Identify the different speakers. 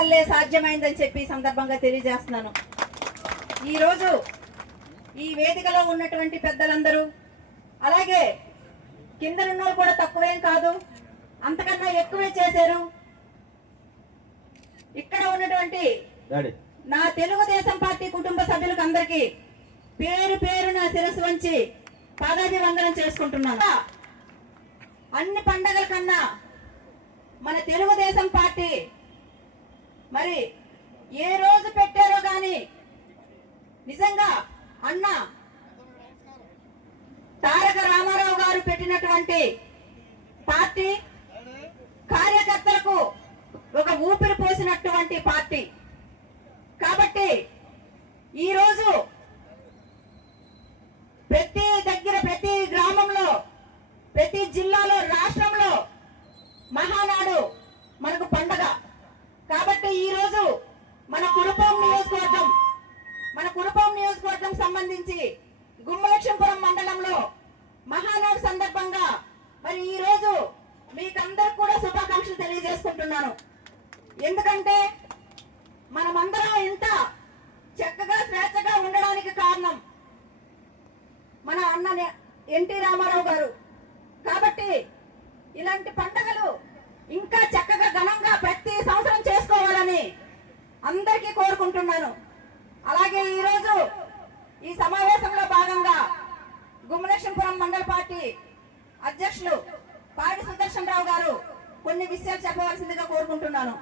Speaker 1: వల్లే సాధ్యమైందని చెప్పి సందర్భంగా తెలియజేస్తున్నాను. ఈరోజు ఈ వేదికలో ఉన్నటువంటి పెద్దలందరూ అలాగే కింద ఉన్న కూడా తక్కువేం కాదు అంతకన్నా ఎక్కువే చేశారు. ఇక్కడ ఉన్నటువంటి నా తెలుగుదేశం పార్టీ కుటుంబ సభ్యులకు అందరికీ పేరు పేరున శిరస్సు వంచి పాదాభివందనం చేసుకుంటున్నాను. అన్ని పండగల కన్నా మన తెలుగుదేశం పార్టీ మరి ఏ రోజు పెట్టారో గాని నిజంగా అన్న తారక రామారావు గారు పెట్టినటువంటి పార్టీ కార్యకర్తలకు ఒక ఊపిరి పోసినటువంటి పార్టీ కాబట్టి ఈరోజు ప్రతి దగ్గర ప్రతి గ్రామంలో ప్రతి జిల్లాలో రాష్ట్రంలో మహానాడు మనకు పండగ కాబట్టి ఈ రోజు మన కురుపాం నియోజకవర్గం మన కురుపాం నియోజకవర్గం సంబంధించి గుమ్మలక్ష్మీపురం మండలంలో మహానాడు సందర్భంగా మరి ఈ రోజు మీకందరికి కూడా శుభాకాంక్షలు తెలియజేసుకుంటున్నాను. ఎందుకంటే మనమందరం ఇంత చక్కగా స్వేచ్ఛగా ఉండడానికి కారణం మన అన్న ఎన్టీ రామారావు గారు. కాబట్టి ఇలాంటి పండుగలు ఇంకా చక్కగా ఘనంగా ప్రతి సంవత్సరం చేసుకోవాలని అందరికీ కోరుకుంటున్నాను. అలాగే ఈరోజు ఈ సమావేశంలో భాగంగా గుమ్మలక్ష్మీపురం మండల పార్టీ అధ్యక్షులు పాడి సుదర్శన్ రావు గారు కొన్ని విషయాలు చెప్పవలసిందిగా కోరుకుంటున్నాను.